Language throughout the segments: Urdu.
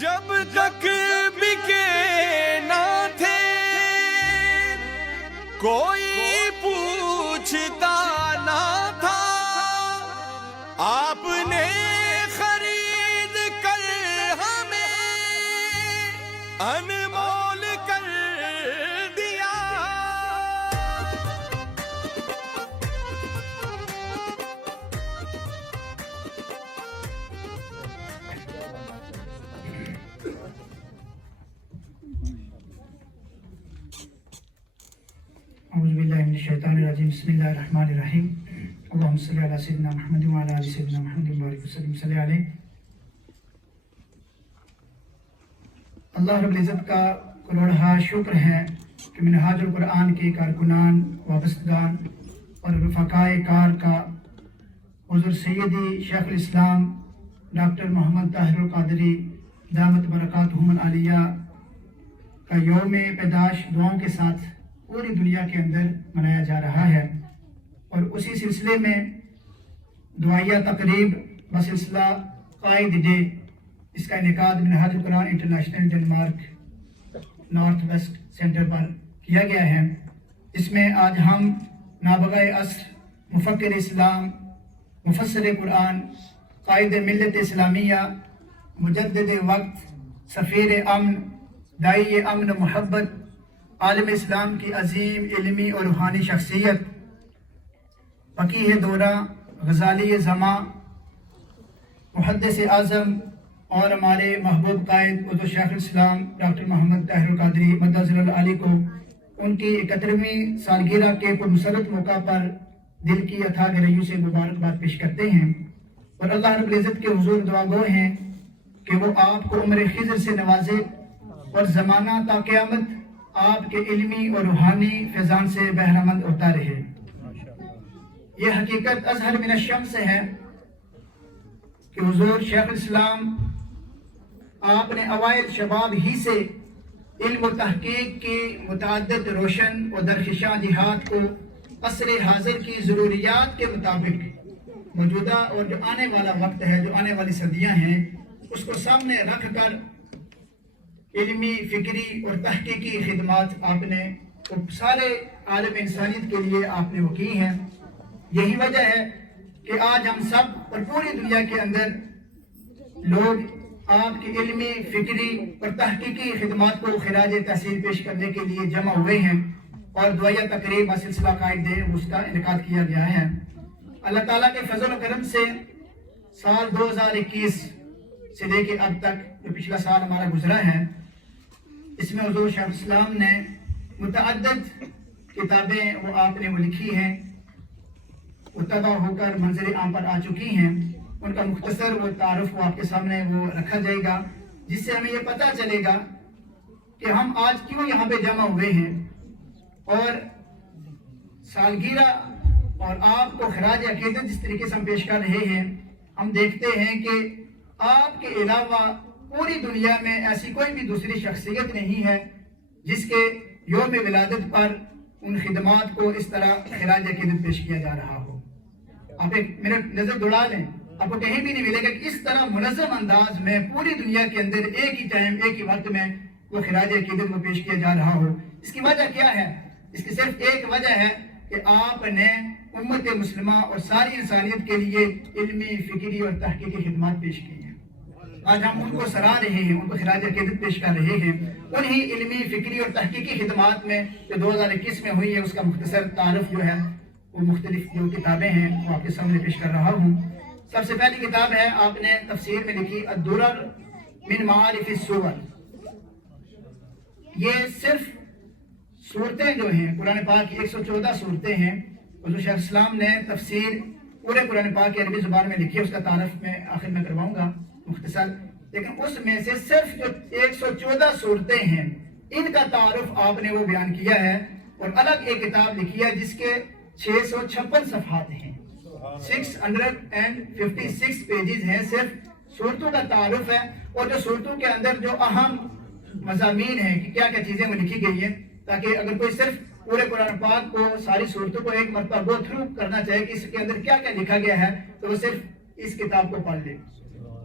جب تک بکے نہ تھے کوئی پوچھتا نہ تھا، آپ نے خرید کر ہمیں انمول کر دیا۔ اعوذ باللہ من الشیطان الرجیم، بسم اللہ الرحمن الرحیم۔ اللہم صلی علی سیدنا محمد وعلی آل سیدنا محمد وبارک وسلم صلی علیہ۔ اللہ رب العزت کا کروڑہا شکر ہے کہ منہاج القرآن کے کارکنان، وابستگان اور رفقائے کار کا حضور سیدی شیخ الاسلام ڈاکٹر محمد طاہر القادری دامت برکاتہم العالیہ کا یوم پیدائش دعاؤں کے ساتھ پوری دنیا کے اندر منایا جا رہا ہے، اور اسی سلسلے میں دعائیہ تقریب بسلسلہ قائد ڈے، اس کا انعقاد Minhaj ul-Quran international Denmark north west centre پر کیا گیا ہے، جس میں آج ہم نابغہ عصر، مفکر اسلام، مفسر قرآن، قائد ملت اسلامیہ، مجدد وقت، سفیر امن، داعی امن و محبت، عالم اسلام کی عظیم علمی اور روحانی شخصیت، فقیہ دورہ، غزالی زماں، محدث اعظم اور ہمارے محبوب قائد حضور شیخ الاسلام ڈاکٹر محمد طاہر القادری مدد ذل العالی کو ان کی 71ویں سالگرہ کے پرمسرت موقع پر دل کی اتھا گہرائیوں سے مبارکباد پیش کرتے ہیں، اور اللہ رب العزت کے حضور دعا گو ہیں کہ وہ آپ کو عمر خضر سے نوازے اور زمانہ تا قیامت آپ کے علمی اور روحانی فیضان سے بہرمند ہوتا رہے۔ یہ حقیقت اظہر من الشمس ہے کہ حضور شیخ الاسلام آپ نے اوائل شباب ہی سے علم و تحقیق کی متعدد روشن و درخشاں جہاد کو عصر حاضر کی ضروریات کے مطابق موجودہ اور جو آنے والا وقت ہے، جو آنے والی صدیاں ہیں، اس کو سامنے رکھ کر علمی، فکری اور تحقیقی خدمات آپ نے سارے عالم انسانیت کے لیے آپ نے وہ کی ہیں۔ یہی وجہ ہے کہ آج ہم سب اور پوری دنیا کے اندر لوگ آپ کی علمی، فکری اور تحقیقی خدمات کو خراج تحسین پیش کرنے کے لیے جمع ہوئے ہیں، اور دعائیہ تقریب سلسلہ قائد ڈے اس کا انعقاد کیا گیا ہے۔ اللہ تعالیٰ کے فضل و کرم سے سال 2021 سے لے کے اب تک جو پچھلا سال ہمارا گزرا ہے، اس میں حضور شیخ الاسلام نے متعدد کتابیں وہ آپ نے وہ لکھی ہیں، وہ طبع ہو کر منظر عام پر آ چکی ہیں۔ ان کا مختصر وہ تعارف وہ آپ کے سامنے وہ رکھا جائے گا، جس سے ہمیں یہ پتہ چلے گا کہ ہم آج کیوں یہاں پہ جمع ہوئے ہیں، اور سالگرہ اور آپ کو خراج عقیدت جس طریقے سے ہم پیش کر رہے ہیں، ہم دیکھتے ہیں کہ آپ کے علاوہ پوری دنیا میں ایسی کوئی بھی دوسری شخصیت نہیں ہے جس کے یوم ولادت پر ان خدمات کو اس طرح خراج عقیدت پیش کیا جا رہا ہو۔ آپ ایک منٹ نظر دوڑا لیں، آپ کو کہیں بھی نہیں ملے گا کہ اس طرح منظم انداز میں پوری دنیا کے اندر ایک ہی ٹائم، ایک ہی وقت میں وہ خراج عقیدت کو پیش کیا جا رہا ہو۔ اس کی وجہ کیا ہے؟ اس کی صرف ایک وجہ ہے کہ آپ نے امت مسلمہ اور ساری انسانیت کے لیے علمی، فکری اور تحقیقی خدمات پیش کی ہیں۔ آج ہم ان کو سراہ رہے ہیں، ان کو خراج عقیدت پیش کر رہے ہیں۔ انہی علمی، فکری اور تحقیقی خدمات میں جو 2021 میں ہوئی ہے، اس کا مختصر تعارف جو ہے وہ مختلف جو کتابیں ہیں وہ آپ کے سامنے پیش کر رہا ہوں۔ سب سے پہلی کتاب ہے آپ نے تفسیر میں لکھی الدرر من معارف السور۔ یہ صرف صورتیں جو ہیں قرآن پاک کی 114 صورتیں ہیں، حضور شیخ الاسلام نے تفسیر پورے قرآن پاک کی عربی زبان میں لکھی ہے، اس کا تعارف میں آخر میں کرواؤں گا مختصر، لیکن اس میں سے صرف جو 114 صورتیں ہیں ان کا تعارف آپ نے وہ بیان کیا ہے، اور الگ ایک کتاب لکھی ہے جس کے 656 صفحات ہیں، 656 پیجز ہیں، صرف صورتوں کا تعارف ہے، اور جو صورتوں کے اندر جو اہم مضامین ہیں کہ کیا کیا چیزیں وہ لکھی گئی ہیں، تاکہ اگر کوئی صرف پورے قرآن پاک کو ساری صورتوں کو ایک مرتبہ گو تھرو کرنا چاہے کہ اس کے اندر کیا کیا لکھا گیا ہے تو وہ صرف اس کتاب کو پڑھ لے.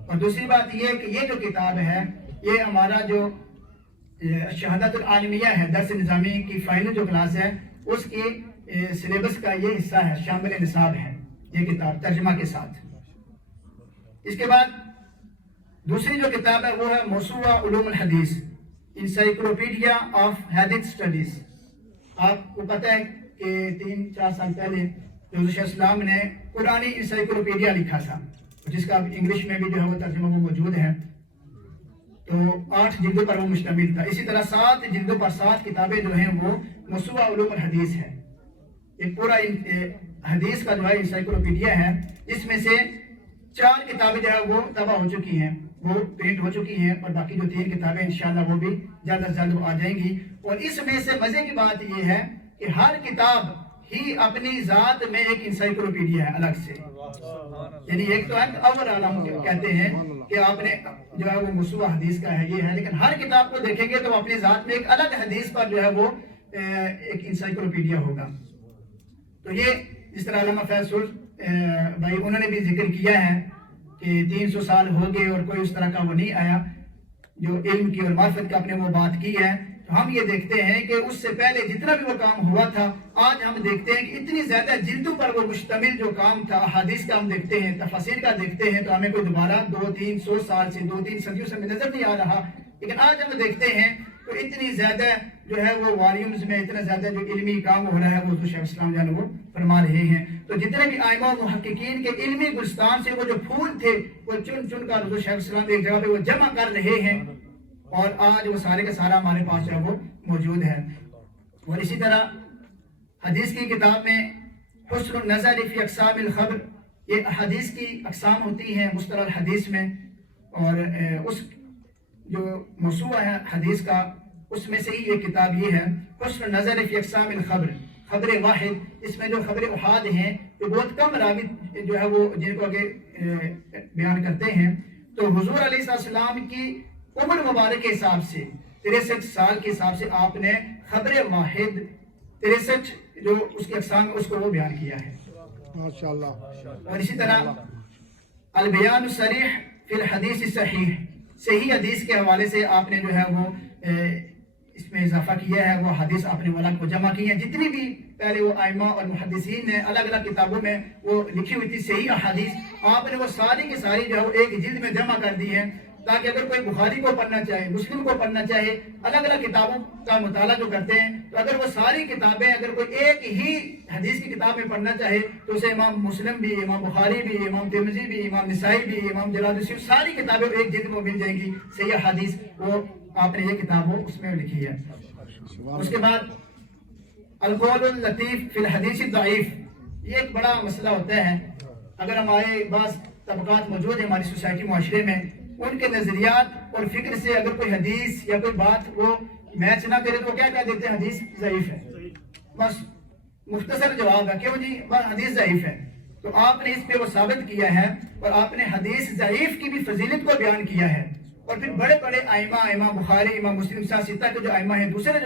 اور دوسری بات یہ کہ یہ جو کتاب ہے یہ ہمارا جو شہادت العالمیہ ہے درس نظامی کی فائنل جو کلاس ہے اس کی سلیبس کا یہ حصہ ہے، شامل نصاب ہے یہ کتاب ترجمہ کے ساتھ۔ اس کے بعد دوسری جو کتاب ہے وہ ہے موسوعہ علوم الحدیث، انسائکلوپیڈیا آف حدیث اسٹڈیز۔ آپ کو پتہ ہے کہ 3-4 سال پہلے حضور شیخ الاسلام نے قرآنی انسائکلوپیڈیا لکھا تھا، جس کا انگلش میں بھی جو ہے وہ ترجمہ وہ موجود ہے، تو 8 جلدوں پر وہ مشتمل تھا۔ اسی طرح 7 جلدوں پر 7 کتابیں جو ہیں وہ موسوعہ علوم الحدیث ہے۔ ایک پورا حدیث کا جو ہے انسائکلوپیڈیا ہے، جس میں سے 4 کتابیں جو ہے وہ طبع ہو چکی ہیں، وہ پرنٹ ہو چکی ہیں، اور باقی جو 3 کتابیں انشاءاللہ وہ بھی جلد از جلد آ جائیں گی۔ اور اس میں سے مزے کی بات یہ ہے کہ ہر کتاب ہی اپنی ذات میں ایک انسائکلوپیڈیا ہے الگ سے، یعنی ایک تو اول عالم کہتے ہیں کہ آپ نے جو ہے وہ موسوعہ حدیث کا ہے یہ ہے، لیکن ہر کتاب کو دیکھیں گے تو اپنی ذات میں ایک الگ حدیث پر جو ہے وہ ایک انسائکلوپیڈیا ہوگا۔ تو یہ جس طرح علامہ فیصل بھائی انہوں نے بھی ذکر کیا ہے کہ 300 سال ہو گئے اور کوئی اس طرح کا وہ نہیں آیا جو علم کی اور معرفت کا اپنے وہ بات کی ہے، تو ہم یہ دیکھتے ہیں کہ اس سے پہلے جتنا بھی وہ کام ہوا تھا، آج ہم دیکھتے ہیں کہ اتنی زیادہ جلدوں پر وہ مشتمل جو کام تھا، احادیث کا ہم دیکھتے ہیں، تفاسیر کا دیکھتے ہیں، تو ہمیں کوئی دوبارہ 200-300 سال سے 2-3 صدیوں سے نظر نہیں آ رہا، لیکن آج ہم دیکھتے ہیں تو اتنی زیادہ جو ہے وہ والیومز میں اتنا زیادہ جو علمی کام ہو رہا ہے وہ شیخ الاسلام جو ہے وہ فرما رہے ہیں۔ تو جتنے بھی ائمہ و محققین کے علمی گلستان سے وہ جو پھول تھے وہ چن چن کر حضور شیخ الاسلام ایک جگہ پہ وہ جمع کر رہے ہیں، اور آج وہ سارے کا سارا ہمارے پاس جو ہے وہ موجود ہے۔ اور اسی طرح حدیث کی کتاب میں حسن النظر فی اقسام الخبر، یہ حدیث کی اقسام ہوتی ہیں مصطلح الحدیث میں، اور اس جو موسوعہ ہے حدیث کا اس میں سے ہی یہ کتاب یہ ہے حسن النظر فی اقسام الخبر، خبر واحد۔ اس میں جو خبر احاد ہیں جو بہت کم راوی جو ہے وہ جن کو آگے بیان کرتے ہیں، تو حضور علیہ السلام کی عمر مبارک کے حساب سے 63 سال کے حساب سے آپ نے خبر واحد 63 جو اس کے اقسام اس کو وہ بیان کیا ہے ماشاءاللہ۔ اور اسی طرح البیان الصریح فی الحدیث الصحیح، صحیح حدیث کے حوالے سے آپ نے جو ہے وہ اس میں اضافہ کیا ہے، وہ حدیث آپ نے والا کو جمع کی ہیں، جتنی بھی پہلے وہ ائمہ اور محدثین نے الگ الگ کتابوں میں وہ لکھی ہوئی تھی صحیح احادیث، آپ نے وہ ساری کی ساری جو ہے وہ ایک جلد میں جمع کر دی ہیں، تاکہ اگر کوئی بخاری کو پڑھنا چاہے، مسلم کو پڑھنا چاہے، الگ الگ کتابوں کا مطالعہ جو کرتے ہیں، تو اگر وہ ساری کتابیں اگر کوئی ایک ہی حدیث کی کتاب میں پڑھنا چاہے تو اسے امام مسلم بھی، امام بخاری بھی، امام ترمذی بھی، امام نسائی بھی، امام جلال الدین، ساری کتابیں ایک جلد میں مل جائیں گی صحیح حدیث، وہ آپ نے یہ کتاب وہ اس میں لکھی ہے۔ اس کے بعد القول اللطیف فی الحدیث الضعیف، یہ ایک بڑا مسئلہ ہوتا ہے۔ اگر ہمارے بعض طبقات موجود ہیں ہماری سوسائٹی معاشرے میں، ان کے نظریات اور فکر سے اگر کوئی حدیث یا کوئی بات وہ میچ نہ کرے تو وہ کیا کہہ دیتے ہیں حدیث ضعیف ہے، بس مختصر جواب ہے کیوں جی بس حدیث ضعیف ہے۔ تو آپ نے اس پہ وہ ثابت کیا ہے، اور آپ نے حدیث ضعیف کی بھی فضیلت کو بیان کیا ہے، اور پھر بڑے بڑے ائمہ، امام بخاری، امام مسلم، ستہ کے جو ائمہ ہیں، دوسرے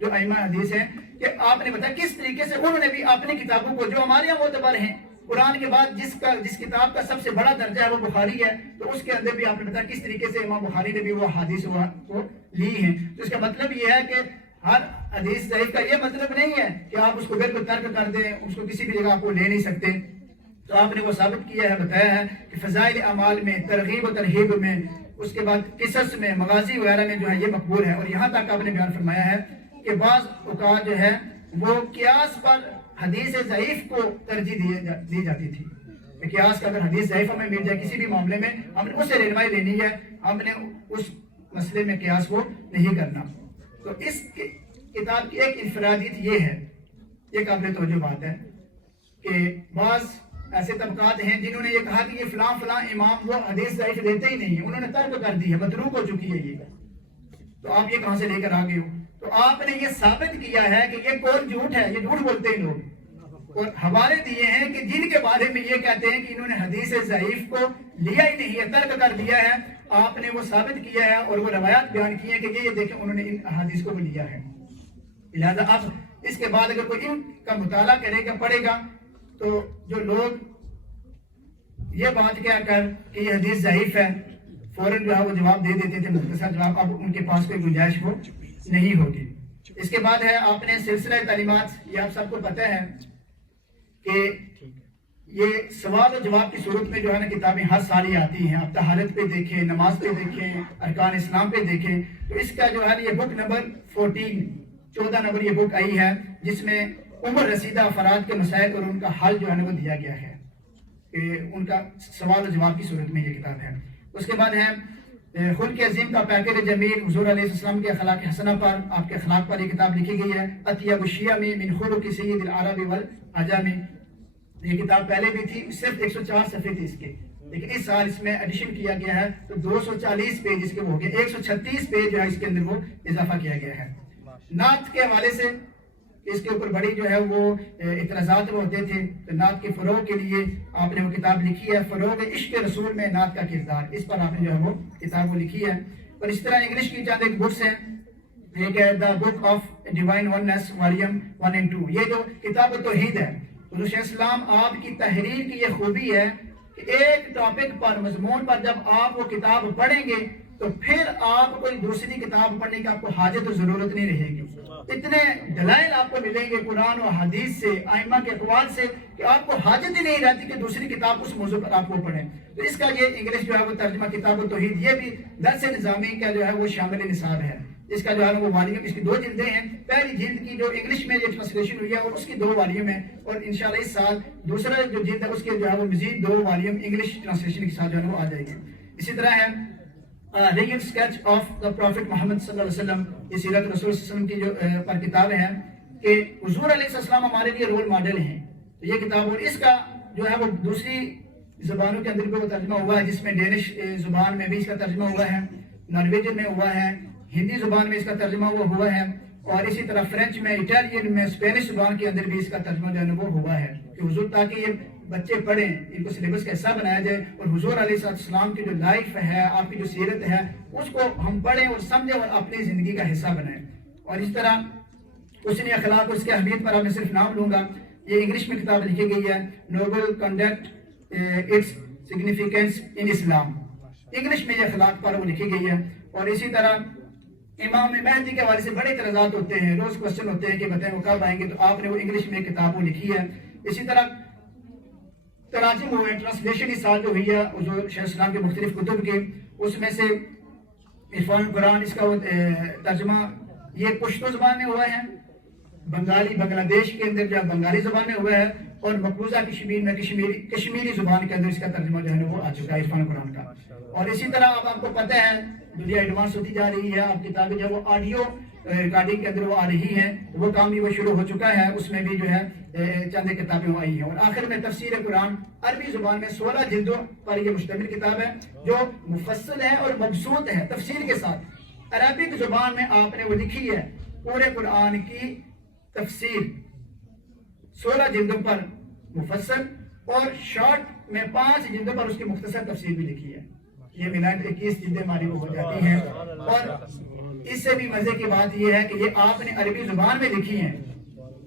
جو ائمہ حدیث ہیں، کہ آپ نے بتایا کس طریقے سے انہوں نے بھی اپنی کتابوں کو جو ہمارے یہاں معتبر ہیں، قرآن کے بعد جس کتاب کا سب سے بڑا درجہ ہے وہ بخاری ہے، تو اس کے اندر بھی آپ نے بتایا کس طریقے سے امام بخاری نے بھی وہ حدیث کو لی ہیں۔ تو اس کا مطلب یہ ہے کہ ہر حدیث ضعیف کا یہ مطلب نہیں ہے کہ آپ اس کو بالکل ترک کر دیں، اس کو کسی بھی جگہ آپ کو لے نہیں سکتے۔ تو آپ نے وہ ثابت کیا ہے، بتایا ہے کہ فضائل اعمال میں، ترغیب و ترہیب میں، اس کے بعد قصص میں، مغازی وغیرہ میں جو ہے یہ مقبول ہے۔ اور یہاں تک آپ نے بیان فرمایا ہے کہ بعض اوقات جو ہے وہ قیاس پر حدیث ضعیف کو ترجیح دی جاتی تھی، کہ قیاس کا اگر حدیث ضعیف ہمیں مل جائے کسی بھی معاملے میں، ہم نے اس سے رہنمائی لینی ہے، ہم نے اس مسئلے میں قیاس کو نہیں کرنا۔ تو اس کتاب کی ایک انفرادیت یہ ہے، یہ قابل توجہ بات ہے کہ بعض ایسے طبقات ہیں جنہوں نے یہ کہا کہ یہ فلاں فلاں امام وہ حدیث ضعیف لیتے ہی نہیں ہیں، انہوں نے ترک کر دی ہے، متروک ہو چکی ہے یہ، تو آپ یہ کہاں سے لے کر آ گئے ہو؟ تو آپ نے یہ ثابت کیا ہے کہ یہ قول جھوٹ ہے، یہ جھوٹ بولتے ہیں لوگ، اور حوالے دیے ہیں کہ جن کے بارے میں یہ کہتے ہیں کہ انہوں نے حدیث ضعیف کو لیا ہی نہیں ہے، ترک کر دیا ہے، آپ نے وہ ثابت کیا ہے اور وہ روایات بیان کی ہیں کہ یہ دیکھیں انہوں نے ان احادیث کو بھی لیا ہے۔ لہذا اب اس کے بعد اگر کوئی ان کا مطالعہ کرے گا، پڑھے گا، تو جو لوگ یہ بات کیا کر کہ یہ حدیث ضعیف ہے، فوراً جو ہے وہ جواب دے دیتے تھے مختصر جواب. اب ان کے پاس کوئی گنجائش وہ نہیں ہوگی. اس کے بعد ہے آپ نے سلسلہ تعلیمات. یہ آپ سب کو پتہ ہے کہ یہ سوال و جواب کی صورت میں جو ہے نا کتابیں ہر سال ہی آتی ہیں. آپ طہارت پہ دیکھیں, نماز پہ دیکھیں, ارکان اسلام پہ دیکھیں. تو اس کا جو ہے یہ بک نمبر 14 نمبر یہ بک آئی ہے, جس میں عمر رسیدہ افراد کے مسائل اور ان کا حل جو ہے نا وہ دیا گیا ہے. ان کا سوال و جواب کی صورت میں یہ کتاب ہے. اس کے بعد ہے خلق عظیم کا پیکر جمیل, حضور علیہ السلام کے اخلاق حسنہ پر, آپ کے اخلاق پر یہ کتاب لکھی گئی ہے. اطیب الشیم من خلق سید العرب والعجم. یہ کتاب پہلے بھی تھی, صرف 104 صفحے تھے اس کے, لیکن اس سال اس میں ایڈیشن کیا گیا ہے تو 240 پیج اس کے ہو گئے. 136 پیج جو ہے اس کے اندر وہ اضافہ کیا گیا ہے. نعت کے حوالے سے اس کے اوپر بڑی جو ہے وہ اعتراضات ہوتے تھے, تو نعت کے فروغ کے لیے آپ نے وہ کتاب لکھی ہے, فروغ عشق رسول میں نعت کا کردار. اس پر آپ نے جو ہے وہ کتاب وہ لکھی ہے. اور اس طرح انگلش کی چند ایک بکس ہیں. ایک ہے the book of divine oneness volume 1 and 2. یہ جو کتاب توحید ہے, حضور صلی اللہ علیہ وسلم آپ کی تحریر کی یہ خوبی ہے کہ ایک ٹاپک پر, مضمون پر جب آپ وہ کتاب پڑھیں گے تو پھر آپ کوئی دوسری کتاب پڑھنے کی آپ کو حاجت و ضرورت نہیں رہے گی. اتنے دلائل آپ کو ملیں گے قرآن و حدیث سے, ائمہ کے اقوال سے, کہ آپ کو حاجت ہی نہیں رہتی کہ دوسری کتاب اس موضوع پر آپ کو پڑھیں. تو اس کا یہ انگلش جو ہے وہ ترجمہ کتاب التوحید, یہ بھی درس نظامی کا جو ہے وہ شامل نصاب ہے. اس کا جو ہے وہ والیوم, اس کی 2 جلدیں ہیں. پہلی جلد کی جو انگلش میں یہ ٹرانسلیشن ہوئی ہے اور اس کی 2 والیوم ہیں, اور انشاءاللہ اس سال دوسرا جو جلد ہے اس کے جو ہے وہ مزید 2 والیوم انگلش ٹرانسلیشن کے ساتھ جو ہے وہ آ جائے گی. اسی طرح ہے real sketch of the prophet Muhammad صلی اللہ علیہ وسلم. یہ سیرت رسول صلی اللہ علیہ وسلم کی جو پر کتاب ہے کہ حضور علیہ السلام ہمارے لیے رول ماڈل ہیں. تو یہ کتاب, اور اس کا جو ہے وہ دوسری زبانوں کے اندر بھی وہ ترجمہ ہوا ہے, جس میں ڈینش زبان میں بھی اس کا ترجمہ ہوا ہے, نارویجن میں ہوا ہے, ہندی زبان میں اس کا ترجمہ ہوا ہے, اور اسی طرح فرینچ میں, اٹالین میں, اسپینش زبان کے اندر بھی اس کا ترجمہ جو ہے وہ ہوا ہے. کہ حضور تاکہ یہ بچے پڑھیں, ان کو سلیبس کا حصہ بنایا جائے, اور حضور علیہ السلام کی جو لائف ہے, آپ کی جو سیرت ہے, اس کو ہم پڑھیں اور سمجھیں اور اپنی زندگی کا حصہ بنائیں. اور اس طرح حسن اخلاق اور اس کے اہمیت پر آپ میں صرف نام لوں گا. یہ انگلش میں کتاب لکھی گئی ہے, noble conduct its significance in Islam. English میں یہ اخلاق پر وہ لکھی گئی ہے. اور اسی طرح امام مہدی کے حوالے سے بڑے اعتراضات ہوتے ہیں, روز کوشچن ہوتے ہیں کہ بتائیں وہ کب آئیں گے, تو آپ نے وہ انگلش میں کتاب وہ لکھی ہے. اسی طرح تراجم ہوئے, ٹرانسلیشن اس سال جو ہوئی ہے حضور شیخ الاسلام کے مختلف کتب کے, اس میں سے عرفان قرآن, اس کا ترجمہ یہ پشتو زبان میں ہوا ہے, بنگالی بنگلہ دیش کے اندر جو بنگالی زبان میں ہوا ہے, اور مقبوضہ کشمیر میں کشمیری زبان کے اندر اس کا ترجمہ جو ہے وہ آ چکا ہے عرفان قرآن کا. اور اسی طرح اب آپ کو پتہ ہے دنیا ایڈوانس ہوتی جا رہی ہے, اب کتابیں جو وہ آڈیو ریکارڈنگ کے اندر وہ آ رہی ہیں, وہ کام بھی وہ شروع ہو چکا ہے. اس میں بھی جو ہے چند کتابیں آئی ہیں. اور آخر میں تفسیر قرآن عربی زبان میں 16 جلدوں پر یہ مشتمل کتاب ہے, جو مفصل ہے اور مبسوط ہے تفسیر کے ساتھ. عربک زبان میں آپ نے وہ لکھی ہے پورے قرآن کی تفسیر 16 جلدوں پر مفصل, اور شارٹ میں 5 جلدوں پر اس کی مختصر تفسیر بھی لکھی ہے. یہ ملائیں 21 جلدیں ہماری وہ ہو جاتی ہیں. اور اس سے بھی مزے کی بات یہ ہے کہ یہ آپ نے عربی زبان میں لکھی ہیں,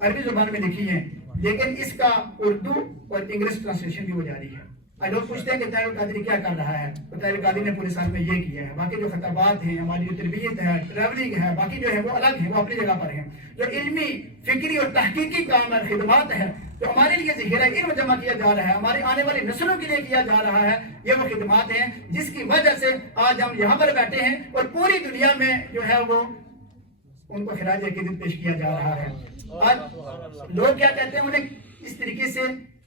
عربی زبان میں لکھی ہیں, لیکن اس کا اردو اور انگلش ٹرانسلیشن بھی وہ جاری ہے. لوگ پوچھتے ہیں کہ طاہر القادری کیا کر رہا ہے, تو طاہر القادری نے پورے سال میں یہ کیا ہے. باقی جو خطابات ہیں, ہماری جو تربیت ہے, ٹریولنگ ہے, باقی جو ہے وہ الگ ہیں, وہ اپنی جگہ پر ہیں. جو علمی, فکری اور تحقیقی کام ہے, خدمات ہے, جو ہمارے لیے ذخیرہ علم جمع کیا جا رہا ہے, ہمارے آنے والی نسلوں کے لیے کیا جا رہا ہے, یہ وہ خدمات ہیں جس کی وجہ سے آج ہم یہاں پر بیٹھے ہیں, اور پوری دنیا میں جو ہے وہ ان کو خراج عقیدت پیش کیا جا رہا ہے. آج لوگ کیا کہتے ہیں, انہیں اس طریقے سے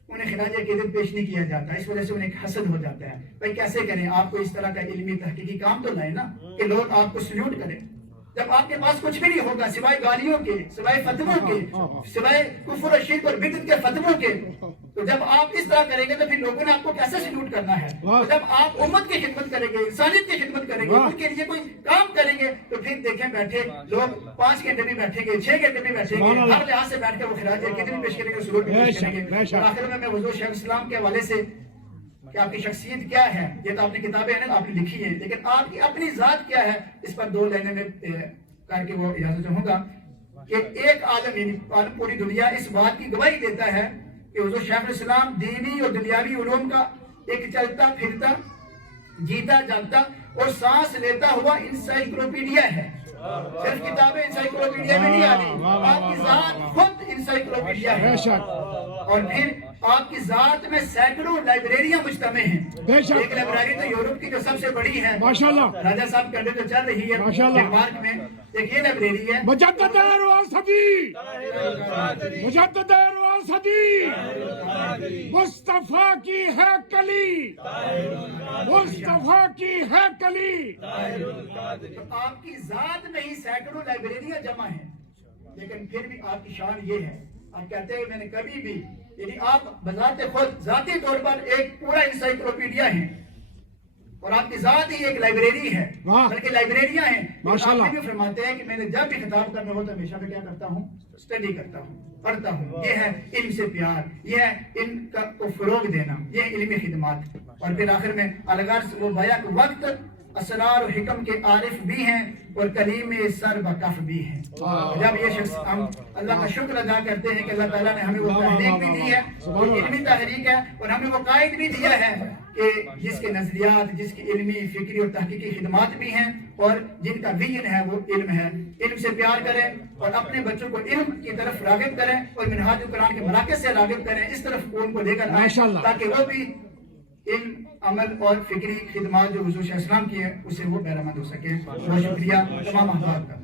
انہیں خراج عقیدت پیش نہیں کیا جاتا, اس وجہ سے انہیں حسد ہو جاتا ہے. بھائی کیسے کریں, آپ کو اس طرح کا علمی تحقیقی کام تو لائیں نا کہ لوگ آپ کو سلیوٹ کریں. جب آپ کے پاس کچھ بھی نہیں ہوگا سوائے گالیوں کے, سوائے فتووں کے, سوائے کفر و شرک اور بدعت کے فتووں کے, تو جب آپ اس طرح کریں گے تو پھر لوگوں نے آپ کو کیسے سلیوٹ کرنا ہے. جب آپ امت کی خدمت کریں گے, انسانیت کی خدمت کریں گے, ان کے لیے کوئی کام کریں گے, تو پھر دیکھیں بیٹھے لوگ 5 گھنٹے بھی بیٹھیں گے, 6 گھنٹے بھی بیٹھیں گے, ہر لحاظ سے بیٹھ کر وہ خراج عقیدت بھی پیش کریں گے, سلوٹ بھی پیش کریں گے. آخر میں حضور شیخ الاسلام کے حوالے سے کہ آپ کی شخصیت کیا ہے, یہ تو آپ نے کتابیں ہیں نا آپ نے لکھی ہیں, لیکن آپ کی اپنی ذات کیا ہے, اس پر 2 لائنیں میں کر کے وہ اجازت چاہوں گا. کہ ایک عالم یعنی پوری دنیا اس بات کی گواہی دیتا ہے کہ حضور شیخ الاسلام دینی اور دنیاوی علوم کا ایک چلتا پھرتا, جیتا جاگتا اور سانس لیتا ہوا انسائکلوپیڈیا ہے. صرف کتابیں انسائکلوپیڈیا میں نہیں آ رہی, آپ کی ذات خود انسائکلوپیڈیا ہے. اور پھر آپ کی ذات میں سینکڑوں لائبریریاں مجتمع ہیں. ایک لائبریری تو یورپ کی جو سب سے بڑی ہے, راجہ صاحب کے انڈر جو چل رہی ہے ڈنمارک میں, ایک یہ لائبریری ہے. مجدد رواسدی مصطفیٰ کی ہے کلی, مصطفیٰ کی ہے کلی. آپ کی ذات میں ہی سینکڑوں لائبریریاں جمع ہیں, لیکن پھر بھی آپ کی شان یہ ہے, آپ کہتے ہیں میں نے کبھی بھی, یعنی آپ بذات خود ذاتی طور پر ایک پورا انسائکلوپیڈیا ہیں, اور آپ کی ذات ہی ایک لائبریری ہے, بلکہ لائبریریاں ہیں. آپ بھی فرماتے ہیں کہ میں نے جب بھی خطاب کرنا ہو تو ہمیشہ میں کیا کرتا ہوں, اسٹڈی کرتا ہوں, پڑھتا ہوں. یہ ہے علم سے پیار, یہ ہے علم کو فروغ دینا, یہ ہے علمی خدمات. اور پھر آخر میں الغرض وہ بیک وقت اسرار و حکم کے عارف بھی ہیں اور کلیم سر بکف بھی ہیں. جب یہ شخص, ہم اللہ کا شکر ادا کرتے ہیں کہ اللہ تعالیٰ نے ہمیں وہ تحریک بھی دی ہے, وہ علمی تحریک ہے, اور ہمیں وہ قائد بھی دیا ہے کہ جس کے نظریات, جس کی علمی فکری اور تحقیقی خدمات بھی ہیں, اور جن کا ویژن ہے وہ علم ہے. علم سے پیار کریں اور اپنے بچوں کو علم کی طرف راغب کریں, اور منہاج القرآن کے مراکز سے راغب کریں, اس طرف ان کو لے کر آئیں تاکہ وہ بھی علم, عمل اور فکری خدمات جو حضور صلی اللہ علیہ وسلم کی ہے اس سے وہ بہرمند ہو سکے. بہت شکریہ تمام احباب کا.